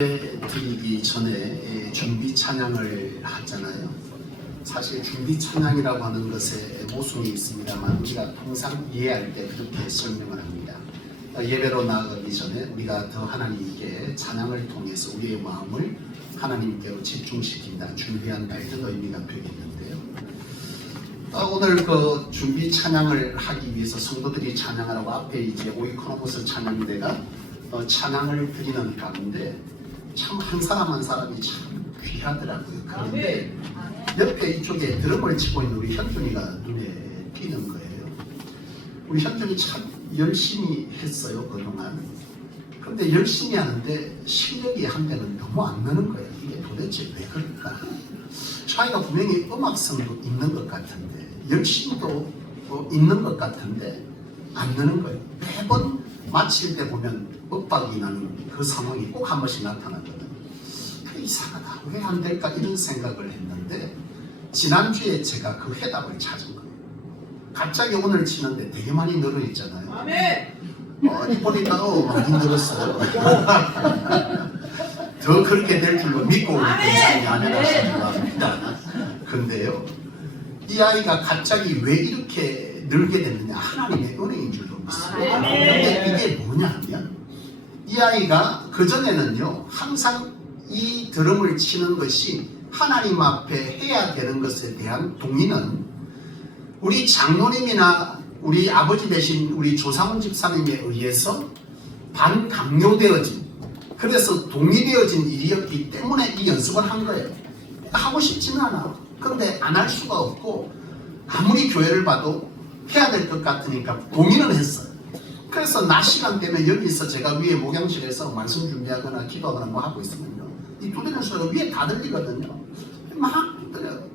드리기 전에 준비 찬양을 하잖아요. 사실 준비 찬양이라고 하는 것에 모순이 있습니다만 우리가 통상 이해할 때 그렇게 설명을 합니다. 예배로 나아가기 전에 우리가 더 하나님께 찬양을 통해서 우리의 마음을 하나님께로 집중시킨다, 준비한다, 이런 의미가 되겠는데요. 오늘 그 준비 찬양을 하기 위해서 성도들이 찬양하라고 앞에 이제 오이코노모스 찬양대가 찬양을 드리는 가운데 참 한 사람 한 사람이 참 귀하더라고요. 그런데 옆에 이쪽에 드럼을 치고 있는 우리 현준이가 눈에 띄는 거예요. 우리 현준이 참 열심히 했어요, 그동안. 그런데 열심히 하는데 실력이 한때는 너무 안 느는 거예요. 이게 도대체 왜 그럴까? 자기가 분명히 음악성도 있는 것 같은데, 열심도 있는 것 같은데 안 느는 거예요. 매번 마칠 때 보면 엇박이 나는 그 상황이 꼭 한 번씩 나타나거든요. 이상하다, 왜 안 될까 이런 생각을 했는데 지난주에 제가 그 해답을 찾은 거예요. 갑자기 오늘 치는데 되게 많이 늘어 있잖아요. 아멘. 보니까 많이 늘었어요. 더 그렇게 될 줄로 믿고 오는 사람이 아니라 생각합니다. 근데요, 이 아이가 갑자기 왜 이렇게 늘게 됐느냐, 하나님의 은혜인 줄도 믿습니다. 근데 이게 뭐냐면 이 아이가 그전에는요 항상 이 드럼을 치는 것이 하나님 앞에 해야 되는 것에 대한 동의는 우리 장로님이나 우리 아버지 되신 우리 조상훈 집사님에 의해서 반강요되어진, 그래서 동의되어진 일이었기 때문에 이 연습을 한 거예요. 하고 싶지는 않아. 그런데 안 할 수가 없고 아무리 교회를 봐도 해야 될 것 같으니까 동의는 했어요. 그래서 낮 시간 되면 여기서 제가 위에 목양실에서 말씀 준비하거나 기도하거나 뭐 하고 있으면요, 이 두드리는 소리가 위에 다 들리거든요. 막 들려요.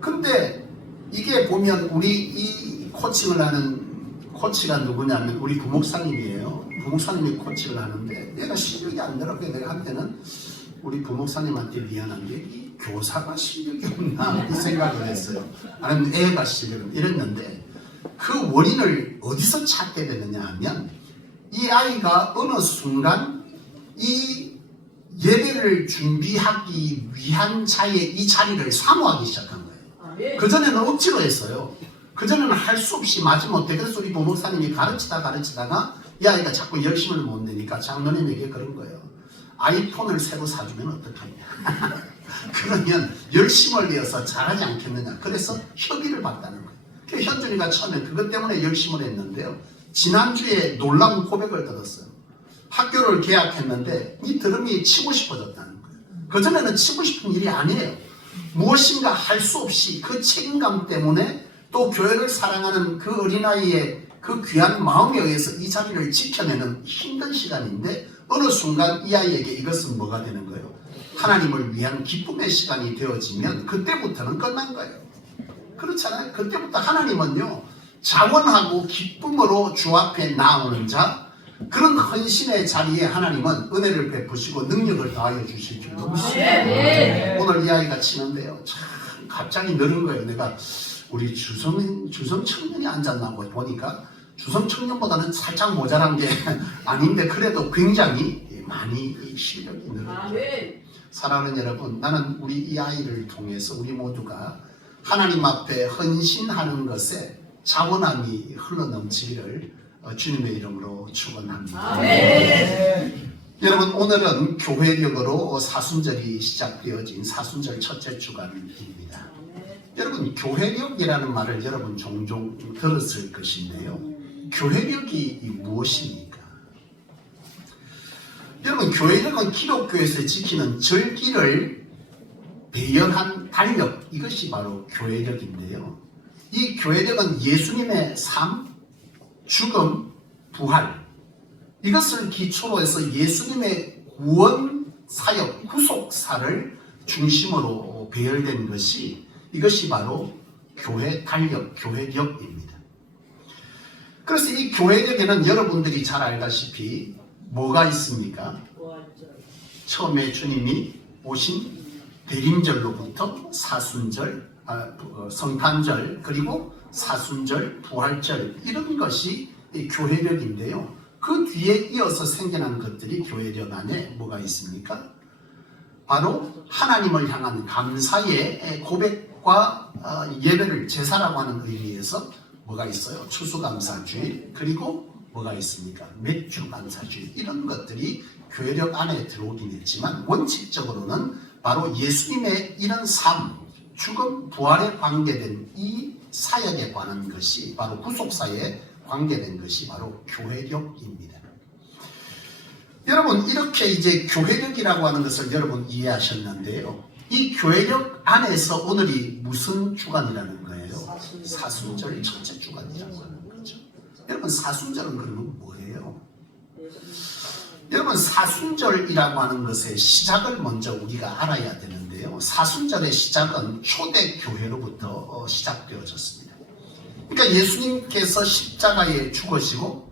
근데 이게 보면 우리 이 코칭을 하는 코치가 누구냐면 우리 부목사님이에요. 부목사님이 코칭을 하는데 내가 실력이 안 들어가게 내가 한때는 우리 부목사님한테 미안한 게 이 교사가 실력이 없나 이 생각을 했어요. 아니면 애가 실력이 없나 이랬는데 그 원인을 어디서 찾게 되느냐 하면 이 아이가 어느 순간 이 예배를 준비하기 위한 자의 이 자리를 사모하기 시작한 거예요. 그전에는 억지로 했어요. 그전에는 할 수 없이 마지못해. 그래서 우리 부목사님이 가르치다가 이 아이가 자꾸 열심을 못 내니까 장로님에게 그런 거예요. 아이폰을 새로 사주면 어떡하냐. 그러면 열심을 내어서 잘하지 않겠느냐. 그래서 협의를 받다는 거예요. 현준이가 처음에 그것 때문에 열심을 했는데요, 지난주에 놀라운 고백을 들었어요. 학교를 개학했는데 이 드럼이 치고 싶어졌다는 거예요. 그전에는 치고 싶은 일이 아니에요. 무엇인가 할 수 없이 그 책임감 때문에 또 교회를 사랑하는 그 어린아이의 그 귀한 마음에 의해서 이 자리를 지켜내는 힘든 시간인데 어느 순간 이 아이에게 이것은 뭐가 되는 거예요? 하나님을 위한 기쁨의 시간이 되어지면 그때부터는 끝난 거예요. 그렇잖아요. 그때부터 하나님은요, 자원하고 기쁨으로 주 앞에 나오는 자, 그런 헌신의 자리에 하나님은 은혜를 베푸시고 능력을 더하여 주실 줄로 믿습니다. 오늘 이 아이가 치는데요, 참 갑자기 늘은 거예요. 내가 우리 주성 청년이 앉았나 보니까 주성 청년보다는 살짝 모자란 게 아닌데 그래도 굉장히 많이 실력이 늘었죠. 사랑하는 여러분, 나는 우리 이 아이를 통해서 우리 모두가 하나님 앞에 헌신하는 것에 자원함이 흘러넘치기를 주님의 이름으로 축원합니다. 여러분, 오늘은 교회력으로 사순절이 시작되어진 사순절 첫째 주간입니다. 여러분, 교회력이라는 말을 여러분 종종 들었을 것인데요, 교회력이 무엇입니까? 여러분, 교회력은 기독교에서 지키는 절기를 배열한 달력, 이것이 바로 교회력인데요, 이 교회력은 예수님의 삶, 죽음, 부활, 이것을 기초로 해서 예수님의 구원 사역, 구속사를 중심으로 배열된 것이, 이것이 바로 교회 달력, 교회력입니다. 그래서 이 교회력에는 여러분들이 잘 알다시피 뭐가 있습니까? 처음에 주님이 오신 대림절로부터 사순절, 성탄절, 그리고 사순절, 부활절, 이런 것이 교회력인데요, 그 뒤에 이어서 생겨난 것들이 교회력 안에 뭐가 있습니까? 바로 하나님을 향한 감사의 고백과 예배를 제사라고 하는 의미에서 뭐가 있어요? 추수감사주일, 그리고 뭐가 있습니까? 맥주감사주일, 이런 것들이 교회력 안에 들어오긴 했지만 원칙적으로는 바로 예수님의 이런 삶, 죽음, 부활에 관계된 이 사역에 관한 것이 바로 구속사에 관계된 것이 바로 교회력입니다. 여러분, 이렇게 이제 교회력이라고 하는 것을 여러분 이해하셨는데요. 이 교회력 안에서 오늘이 무슨 주간이라는 거예요? 사순절 첫째 주간이라고 하는 거죠. 여러분, 사순절은 그러면 뭐예요? 여러분, 사순절이라고 하는 것의 시작을 먼저 우리가 알아야 되는데요. 사순절의 시작은 초대교회로부터 시작되어졌습니다. 그러니까 예수님께서 십자가에 죽으시고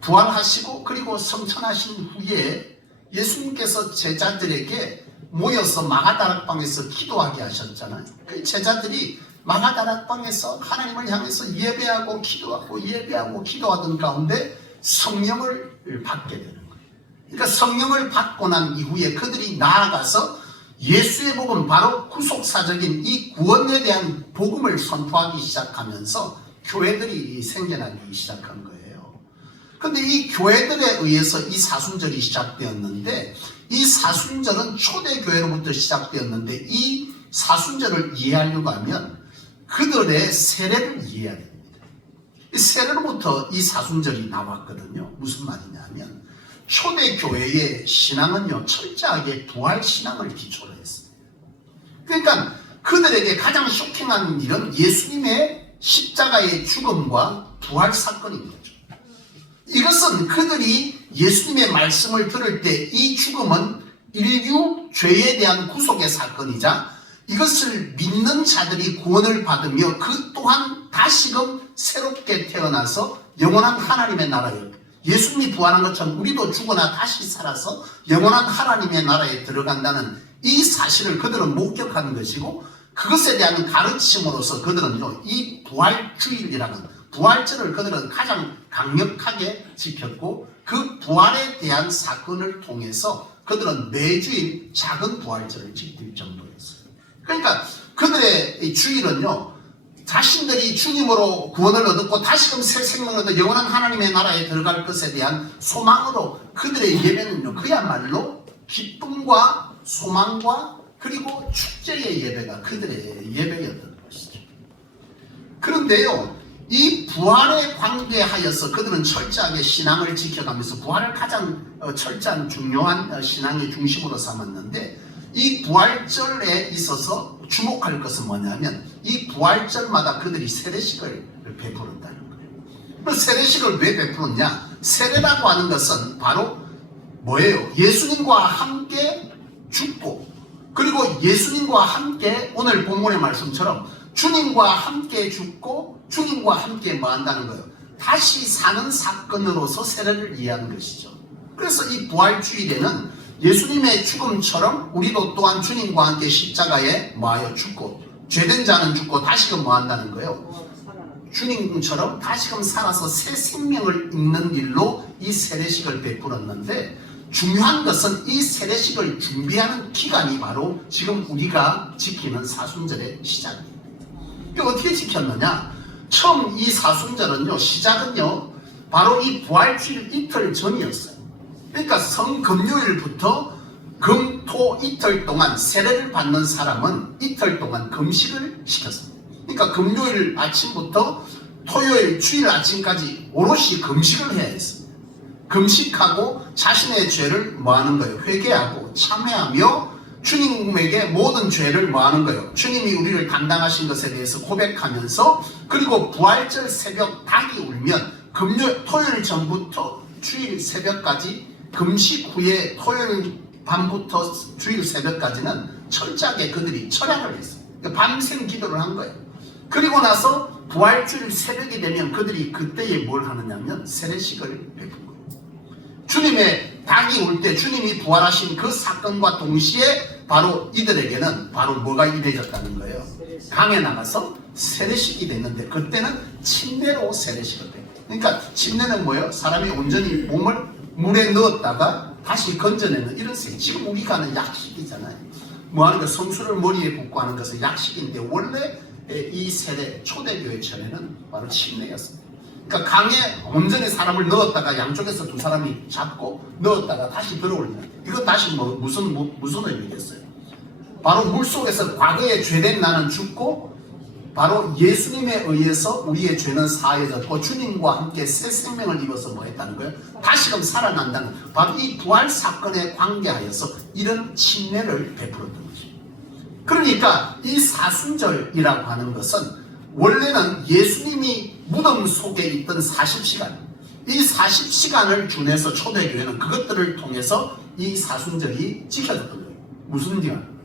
부활하시고 그리고 성천하신 후에 예수님께서 제자들에게 모여서 마가다락방에서 기도하게 하셨잖아요. 그 제자들이 마가다락방에서 하나님을 향해서 예배하고 기도하던 가운데 성령을 받게 되는 거예요. 그러니까 성령을 받고 난 이후에 그들이 나아가서 예수의 복음, 바로 구속사적인 이 구원에 대한 복음을 선포하기 시작하면서 교회들이 생겨나기 시작한 거예요. 그런데 이 교회들에 의해서 이 사순절이 시작되었는데, 이 사순절은 초대교회로부터 시작되었는데, 이 사순절을 이해하려고 하면 그들의 세례를 이해해야 됩니다. 이 세례로부터 이 사순절이 나왔거든요. 무슨 말이냐면 초대교회의 신앙은요, 철저하게 부활신앙을 기초로 했습니다. 그러니까 그들에게 가장 쇼킹한 일은 예수님의 십자가의 죽음과 부활 사건인 거죠. 이것은 그들이 예수님의 말씀을 들을 때 이 죽음은 인류 죄에 대한 구속의 사건이자 이것을 믿는 자들이 구원을 받으며 그 또한 다시금 새롭게 태어나서 영원한 하나님의 나라에, 예수님이 부활한 것처럼 우리도 죽으나 다시 살아서 영원한 하나님의 나라에 들어간다는 이 사실을 그들은 목격하는 것이고, 그것에 대한 가르침으로서 그들은 이 부활주일이라는 부활절을 그들은 가장 강력하게 지켰고, 그 부활에 대한 사건을 통해서 그들은 매주일 작은 부활절을 지킬 정도였어요. 그러니까 그들의 주일은요, 자신들이 주님으로 구원을 얻었고 다시금 새 생명을 얻어 영원한 하나님의 나라에 들어갈 것에 대한 소망으로, 그들의 예배는요, 그야말로 기쁨과 소망과 그리고 축제의 예배가 그들의 예배였던 것이죠. 그런데요, 이 부활에 관계하여서 그들은 철저하게 신앙을 지켜가면서 부활을 가장 철저한 중요한 신앙의 중심으로 삼았는데, 이 부활절에 있어서 주목할 것은 뭐냐면 이 부활절마다 그들이 세례식을 베풀었다는 거예요. 그 세례식을 왜 베풀었냐? 세례라고 하는 것은 바로 뭐예요? 예수님과 함께 죽고, 그리고 예수님과 함께 오늘 본문의 말씀처럼 주님과 함께 죽고 주님과 함께 뭐 한다는 거예요? 다시 사는 사건으로서 세례를 이해하는 것이죠. 그래서 이 부활주일에는 예수님의 죽음처럼 우리도 또한 주님과 함께 십자가에 뭐하여 죽고, 죄된 자는 죽고 다시금 뭐 한다는 거예요? 주님처럼 다시금 살아서 새 생명을 입는 일로 이 세례식을 베풀었는데, 중요한 것은 이 세례식을 준비하는 기간이 바로 지금 우리가 지키는 사순절의 시작이에요. 이게 어떻게 지켰느냐? 처음 이 사순절은요, 시작은요, 바로 이 부활주일 이틀 전이었어요. 그러니까 성금요일부터 금토 이틀 동안 세례를 받는 사람은 이틀 동안 금식을 시켰습니다. 그러니까 금요일 아침부터 토요일 주일 아침까지 오롯이 금식을 해야 했습니다. 금식하고 자신의 죄를 뭐 하는 거예요? 회개하고 참회하며 주님에게 모든 죄를 뭐 하는 거예요? 주님이 우리를 담당하신 것에 대해서 고백하면서, 그리고 부활절 새벽 닭이 울면 토요일 전부터 주일 새벽까지, 금식 후에 토요일 밤부터 주일 새벽까지는 철저하게 그들이 철야를 했어요. 밤샘 기도를 한 거예요. 그리고 나서 부활주일 새벽이 되면 그들이 그때에 뭘 하느냐면 세례식을 베푼 거예요. 주님의 닭이 올 때 주님이 부활하신 그 사건과 동시에 바로 이들에게는 바로 뭐가 임해졌다는 거예요? 강에 나가서 세례식이 됐는데, 그때는 침례로 세례식을 베푼 거예요. 그러니까 침례는 뭐예요? 사람이 온전히 몸을 물에 넣었다가 다시 건져내는 이런 세. 지금 우리가 하는 약식이잖아요. 뭐 하는 거 성수를 머리에 붓고 하는 것은 약식인데 원래 이 세대 초대교회 전에는 바로 침례였습니다. 그러니까 강에 온전히 사람을 넣었다가 양쪽에서 두 사람이 잡고 넣었다가 다시 들어올리는, 이거 다시 뭐 무슨 의미겠어요? 바로 물속에서 과거에 죄된 나는 죽고 바로 예수님에 의해서 우리의 죄는 사해졌고 주님과 함께 새 생명을 입어서 뭐 했다는 거예요? 다시금 살아난다는, 바로 이 부활 사건에 관계하여서 이런 침례를 베풀었던 거죠. 그러니까 이 사순절이라고 하는 것은 원래는 예수님이 무덤 속에 있던 40시간, 이 40시간을 준해서 초대교회는 그것들을 통해서 이 사순절이 지켜졌던 거예요.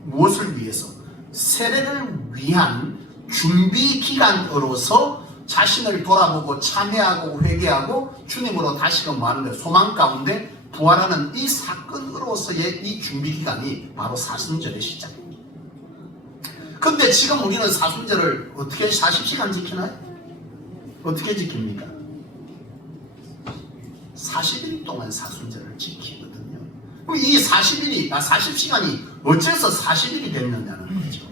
무엇을 위해서? 세례를 위한 준비 기간으로서 자신을 돌아보고 참회하고 회개하고 주님으로 다시금 뭐하는 거예요? 소망 가운데 부활하는 이 사건으로서의 이 준비 기간이 바로 사순절의 시작입니다. 근데 지금 우리는 사순절을 어떻게 40시간 지키나요? 어떻게 지킵니까? 40일 동안 사순절을 지키거든요. 그럼 이 40시간이 어째서 40일이 됐느냐는 거죠.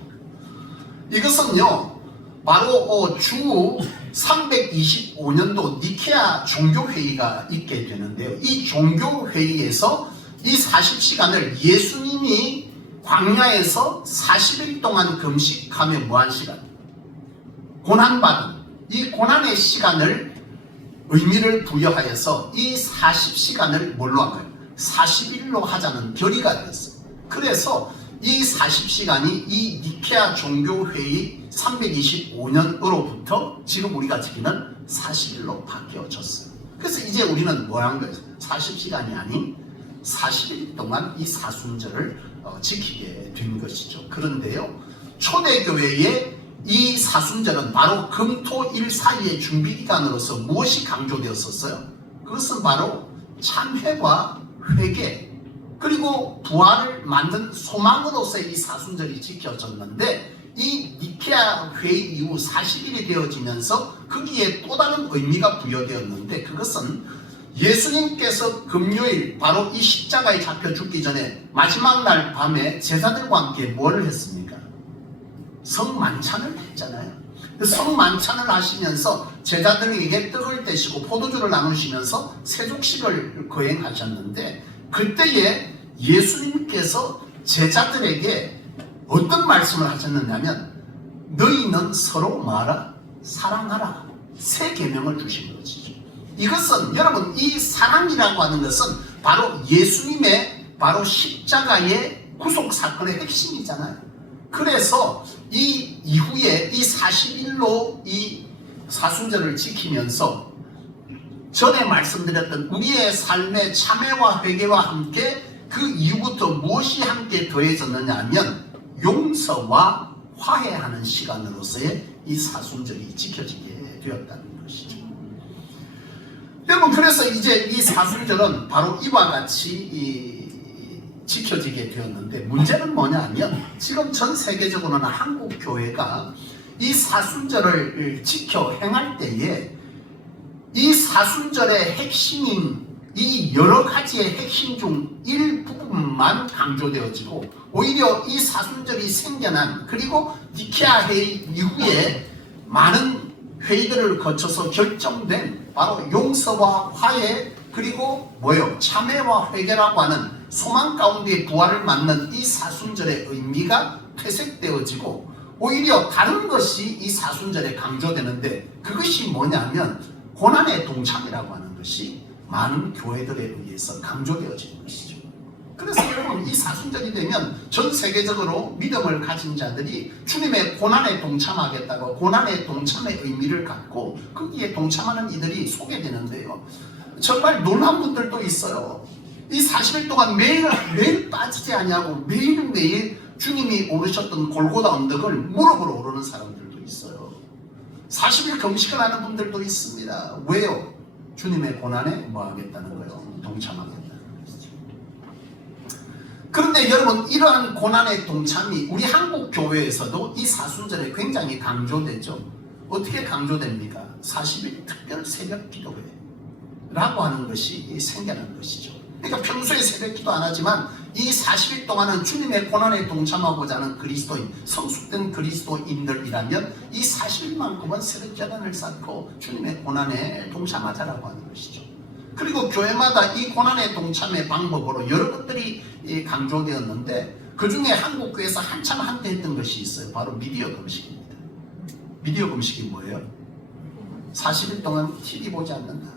이것은요, 바로 주 325년도 니케아 종교회의가 있게 되는데요. 이 종교회의에서 이 40시간을 예수님이 광야에서 40일 동안 금식하며 뭐한 시간? 고난받은 이 고난의 시간을 의미를 부여하여서 이 40시간을 뭘로 한 거예요? 40일로 하자는 결의가 되었어요. 그래서 이 40시간이 이 니케아 종교회의 325년으로부터 지금 우리가 지키는 40일로 바뀌어졌어요. 그래서 이제 우리는 뭐 한 거예요? 40시간이 아닌 40일 동안 이 사순절을 지키게 된 것이죠. 그런데요, 초대교회의 이 사순절은 바로 금토일 사이의 준비기간으로서 무엇이 강조되었었어요? 그것은 바로 참회와 회개, 그리고 부활을 만든 소망으로서의 이 사순절이 지켜졌는데, 이 니케아 회의 이후 40일이 되어지면서 거기에 또 다른 의미가 부여되었는데, 그것은 예수님께서 금요일 바로 이 십자가에 잡혀 죽기 전에 마지막 날 밤에 제자들과 함께 뭘 했습니까? 성만찬을 했잖아요. 성만찬을 하시면서 제자들에게 떡을 떼시고 포도주를 나누시면서 세족식을 거행하셨는데, 그때에 예수님께서 제자들에게 어떤 말씀을 하셨느냐면, 너희는 서로 뭐하라? 사랑하라. 새 계명을 주신 것이죠. 이것은 여러분, 이 사랑이라고 하는 것은 바로 예수님의 바로 십자가의 구속 사건의 핵심이잖아요. 그래서 이 이후에 이 40일로 이 사순절을 지키면서 전에 말씀드렸던 우리의 삶의 참회와 회개와 함께 그 이후부터 무엇이 함께 더해졌느냐 하면 용서와 화해하는 시간으로서의 이 사순절이 지켜지게 되었다는 것이죠. 여러분, 그래서 이제 이 사순절은 바로 이와 같이 지켜지게 되었는데, 문제는 뭐냐 하면 지금 전 세계적으로는 한국 교회가 이 사순절을 지켜 행할 때에 이 사순절의 핵심인 이 여러 가지의 핵심 중 일부분만 강조되어지고, 오히려 이 사순절이 생겨난, 그리고 니케아 회의 이후에 많은 회의들을 거쳐서 결정된 바로 용서와 화해, 그리고 참회와 회개라고 하는 소망 가운데 부활을 맞는 이 사순절의 의미가 퇴색되어지고, 오히려 다른 것이 이 사순절에 강조되는데, 그것이 뭐냐면 고난의 동참이라고 하는 것이 많은 교회들에 의해서 강조되어지는 것이죠. 그래서 여러분, 이 사순절이 되면 전 세계적으로 믿음을 가진 자들이 주님의 고난에 동참하겠다고 고난의 동참의 의미를 갖고 거기에 동참하는 이들이 소개되는데요, 정말 놀라운 분들도 있어요. 이 40일 동안 매일 빠지지 않냐고 매일매일 주님이 오르셨던 골고다 언덕을 무릎으로 오르는 사람들도 있어요. 40일 금식을 하는 분들도 있습니다. 왜요? 주님의 고난에 뭐 하겠다는 거예요? 동참하겠다는 것이죠. 그런데 여러분, 이러한 고난의 동참이 우리 한국 교회에서도 이 사순절에 굉장히 강조되죠. 어떻게 강조됩니까? 40일 특별 새벽 기도회 라고 하는 것이 생겨난 것이죠. 그러니까 평소에 새벽 기도 안 하지만 이 40일 동안은 주님의 고난에 동참하고자 하는 그리스도인, 성숙된 그리스도인들이라면 이 40일만큼은 새벽 제단을 쌓고 주님의 고난에 동참하자라고 하는 것이죠. 그리고 교회마다 이 고난에 동참의 방법으로 여러 것들이 강조되었는데 그 중에 한국교회에서 한참 한때 했던 것이 있어요. 바로 미디어 금식입니다. 미디어 금식이 뭐예요? 40일 동안 TV 보지 않는다.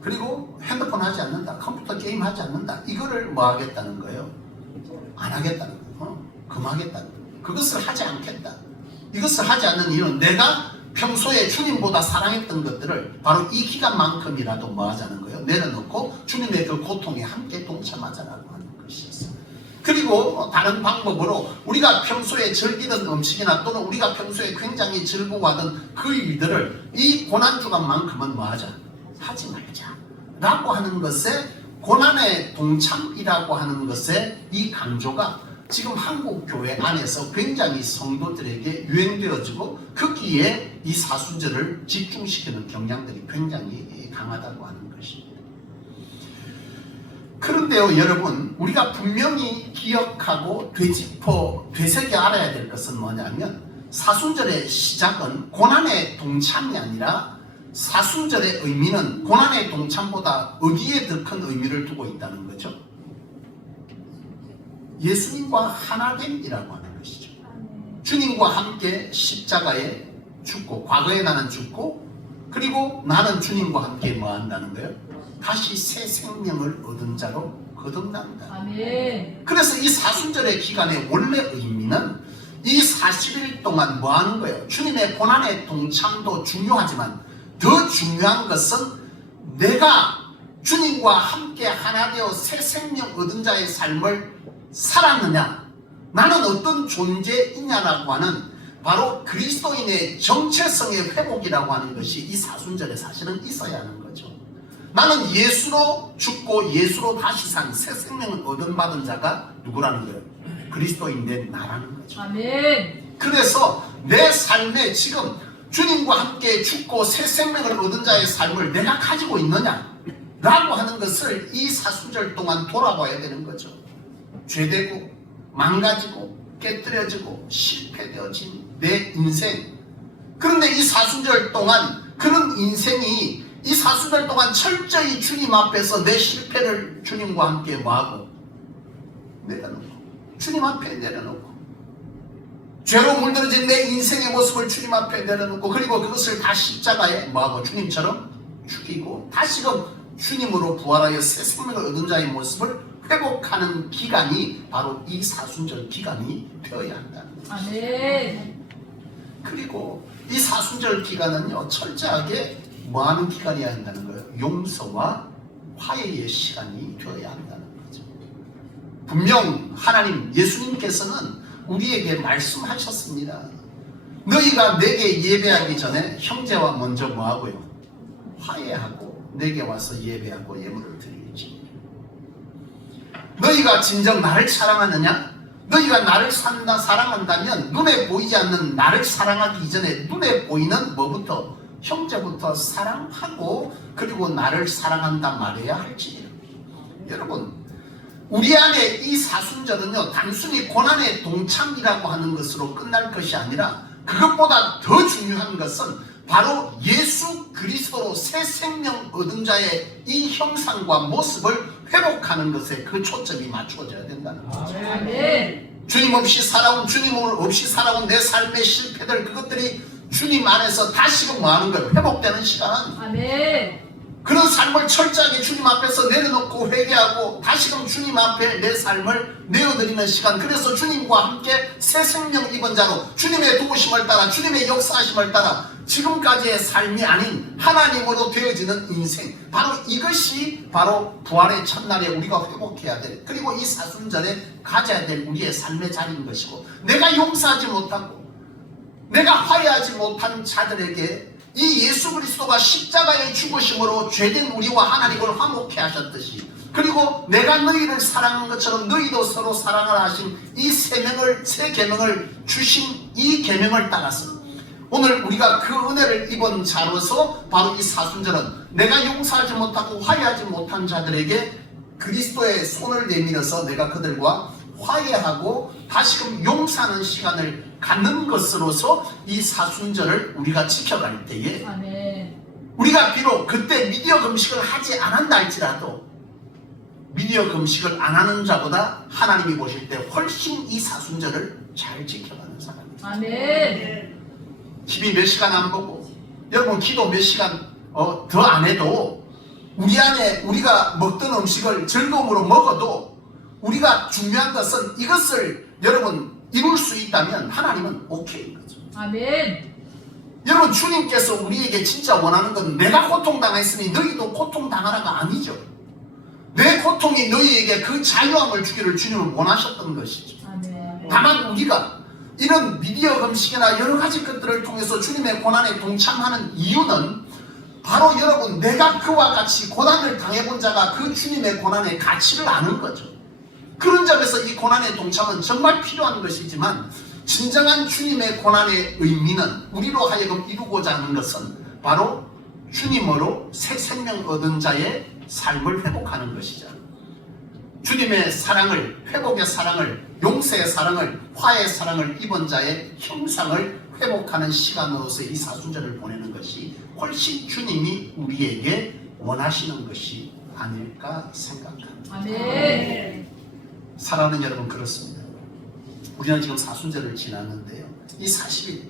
그리고 핸드폰 하지 않는다. 컴퓨터 게임 하지 않는다. 이거를 뭐 하겠다는 거예요? 안 하겠다는 거예요. 금하겠다는 거예요. 그것을 하지 않겠다. 이것을 하지 않는 이유는 내가 평소에 주님보다 사랑했던 것들을 바로 이 기간만큼이라도 뭐 하자는 거예요? 내려놓고 주님의 그 고통에 함께 동참하자라고 하는 것이었어요. 그리고 다른 방법으로 우리가 평소에 즐기던 음식이나 또는 우리가 평소에 굉장히 즐거워하던 그 일들을 이 고난주간만큼은 뭐 하자? 하지 말자 라고 하는 것에 고난의 동참이라고 하는 것에 이 강조가 지금 한국 교회 안에서 굉장히 성도들에게 유행되어지고 거기에 이 사순절을 집중시키는 경향들이 굉장히 강하다고 하는 것입니다. 그런데요 여러분, 우리가 분명히 기억하고 되새겨 알아야 될 것은 뭐냐면 사순절의 시작은 고난의 동참이 아니라 사순절의 의미는 고난의 동참보다 어디에 더 큰 의미를 두고 있다는 거죠? 예수님과 하나됨이라고 하는 것이죠. 주님과 함께 십자가에 죽고, 과거에 나는 죽고, 그리고 나는 주님과 함께 뭐 한다는 거예요? 다시 새 생명을 얻은 자로 거듭난다. 아멘. 그래서 이 사순절의 기간의 원래 의미는 이 40일 동안 뭐 하는 거예요? 주님의 고난의 동참도 중요하지만 더 중요한 것은 내가 주님과 함께 하나 되어 새 생명 얻은 자의 삶을 살았느냐, 나는 어떤 존재이냐라고 하는 바로 그리스도인의 정체성의 회복이라고 하는 것이 이 사순절에 사실은 있어야 하는 거죠. 나는 예수로 죽고 예수로 다시 산 새 생명을 얻은받은 자가 누구라는 거예요? 그리스도인된 나라는 거죠. 아멘. 그래서 내 삶에 지금 주님과 함께 죽고 새 생명을 얻은 자의 삶을 내가 가지고 있느냐 라고 하는 것을 이 사순절 동안 돌아봐야 되는 거죠. 죄되고 망가지고 깨뜨려지고 실패되어진 내 인생, 그런데 이 사순절 동안 그런 인생이 이 사순절 동안 철저히 주님 앞에서 내 실패를 주님과 함께 뭐하고 내려놓고, 주님 앞에 내려놓고, 죄로 물들어진 내 인생의 모습을 주님 앞에 내려놓고, 그리고 그것을 다 십자가에 뭐하고 주님처럼 죽이고 다시금 주님으로 부활하여 새 생명을 얻은 자의 모습을 회복하는 기간이 바로 이 사순절 기간이 되어야 한다는 거죠. 아멘. 그리고 이 사순절 기간은요 철저하게 뭐하는 기간이어야 한다는 거예요? 용서와 화해의 시간이 되어야 한다는 거죠. 분명 하나님, 예수님께서는 우리에게 말씀하셨습니다. 너희가 내게 예배하기 전에 형제와 먼저 뭐하고요? 화해하고 내게 와서 예배하고 예물을 드리지. 너희가 진정 나를 사랑하느냐? 너희가 나를 사랑한다면 눈에 보이지 않는 나를 사랑하기 이전에 눈에 보이는 뭐부터? 형제부터 사랑하고 그리고 나를 사랑한다 말해야 할지니라. 여러분, 우리 안에 이 사순절은요 단순히 고난의 동참이라고 하는 것으로 끝날 것이 아니라 그것보다 더 중요한 것은 바로 예수 그리스도로 새 생명 얻은 자의 이 형상과 모습을 회복하는 것에 그 초점이 맞추어져야 된다는 거죠. 아멘. 주님 없이 살아온, 주님 없이 살아온 내 삶의 실패들, 그것들이 주님 안에서 다시금 뭐하는 거예요? 회복되는 시간. 아멘. 그런 삶을 철저하게 주님 앞에서 내려놓고 회개하고 다시금 주님 앞에 내 삶을 내어드리는 시간. 그래서 주님과 함께 새 생명 입은 자로 주님의 도우심을 따라 주님의 역사하심을 따라 지금까지의 삶이 아닌 하나님으로 되어지는 인생, 바로 이것이 바로 부활의 첫날에 우리가 회복해야 될, 그리고 이 사순절에 가져야 될 우리의 삶의 자리인 것이고, 내가 용서하지 못하고 내가 화해하지 못한 자들에게 이 예수 그리스도가 십자가의 죽으심으로 죄된 우리와 하나님을 화목케 하셨듯이, 그리고 내가 너희를 사랑한 것처럼 너희도 서로 사랑하라 하신 이 새 계명을 주신 이 계명을 따라서 오늘 우리가 그 은혜를 입은 자로서 바로 이 사순절은 내가 용서하지 못하고 화해하지 못한 자들에게 그리스도의 손을 내밀어서 내가 그들과 화해하고 다시금 용서하는 시간을 갖는 것으로서 이 사순절을 우리가 지켜갈 때에 아멘. 우리가 비록 그때 미디어 금식을 하지 않았다 할지라도 미디어 금식을 안 하는 자보다 하나님이 보실 때 훨씬 이 사순절을 잘 지켜가는 사람입니다. 아멘. TV 몇 시간 안 보고 여러분 기도 몇 시간 더 안 해도 우리 안에 우리가 먹던 음식을 즐거움으로 먹어도 우리가 중요한 것은 이것을 여러분 이룰 수 있다면 하나님은 오케이인 거죠. 아멘. 여러분 주님께서 우리에게 진짜 원하는 건 내가 고통당했으니 너희도 고통당하라가 아니죠. 내 고통이 너희에게 그 자유함을 주기를 주님은 원하셨던 것이죠. 아멘. 다만 우리가 이런 미디어 금식이나 여러 가지 것들을 통해서 주님의 고난에 동참하는 이유는 바로 여러분 내가 그와 같이 고난을 당해본 자가 그 주님의 고난의 가치를 아는 거죠. 그런 점에서 이 고난의 동참은 정말 필요한 것이지만 진정한 주님의 고난의 의미는 우리로 하여금 이루고자 하는 것은 바로 주님으로 새 생명 얻은 자의 삶을 회복하는 것이죠. 주님의 사랑을, 회복의 사랑을, 용서의 사랑을, 화해의 사랑을 입은 자의 형상을 회복하는 시간으로서 이 사순절을 보내는 것이 훨씬 주님이 우리에게 원하시는 것이 아닐까 생각합니다. 아멘. 사랑하는 여러분, 그렇습니다. 우리는 지금 사순절을 지났는데요. 이 40일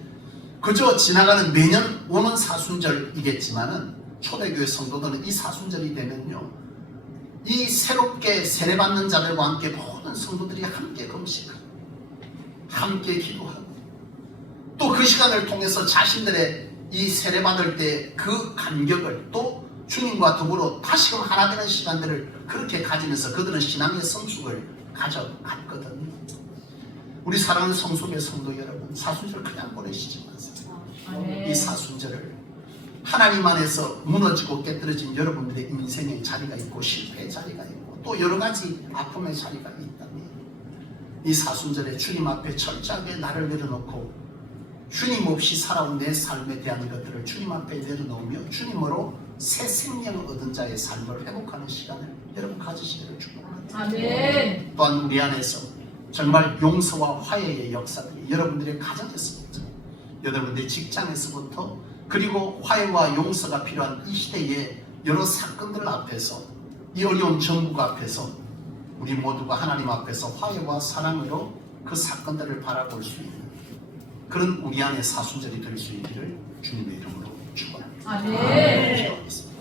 그저 지나가는 매년 오는 사순절이겠지만은 초대교회 성도들은 이 사순절이 되면요, 이 새롭게 세례받는 자들과 함께 모든 성도들이 함께 금식하고 함께 기도하고 또 그 시간을 통해서 자신들의 이 세례받을 때 그 감격을 또 주님과 더불어 다시금 하나 되는 시간들을 그렇게 가지면서 그들은 신앙의 성숙을 가져갔거든요. 우리 사랑하는 성숙의 성도 여러분, 사순절 그냥 보내시지 마세요. 아멘. 이 사순절을 하나님 안에서 무너지고 깨뜨려진 여러분들의 인생의 자리가 있고 실패의 자리가 있고 또 여러 가지 아픔의 자리가 있다면 이 사순절에 주님 앞에 철저하게 나를 내려놓고 주님 없이 살아온 내 삶에 대한 것들을 주님 앞에 내려놓으며 주님으로 새 생명을 얻은 자의 삶을 회복하는 시간을 여러분 가지시기를 축복합니다. 아멘. 또한 우리 안에서 정말 용서와 화해의 역사들이 여러분들의 가정에서부터 여러분들의 직장에서부터 그리고 화해와 용서가 필요한 이 시대의 여러 사건들 앞에서 이 어려운 정국 앞에서 우리 모두가 하나님 앞에서 화해와 사랑으로 그 사건들을 바라볼 수 있는 그런 우리 안의 사순절이 될 수 있기를 주님의 이름으로 축원합니다. 아멘. 기도하겠습니다.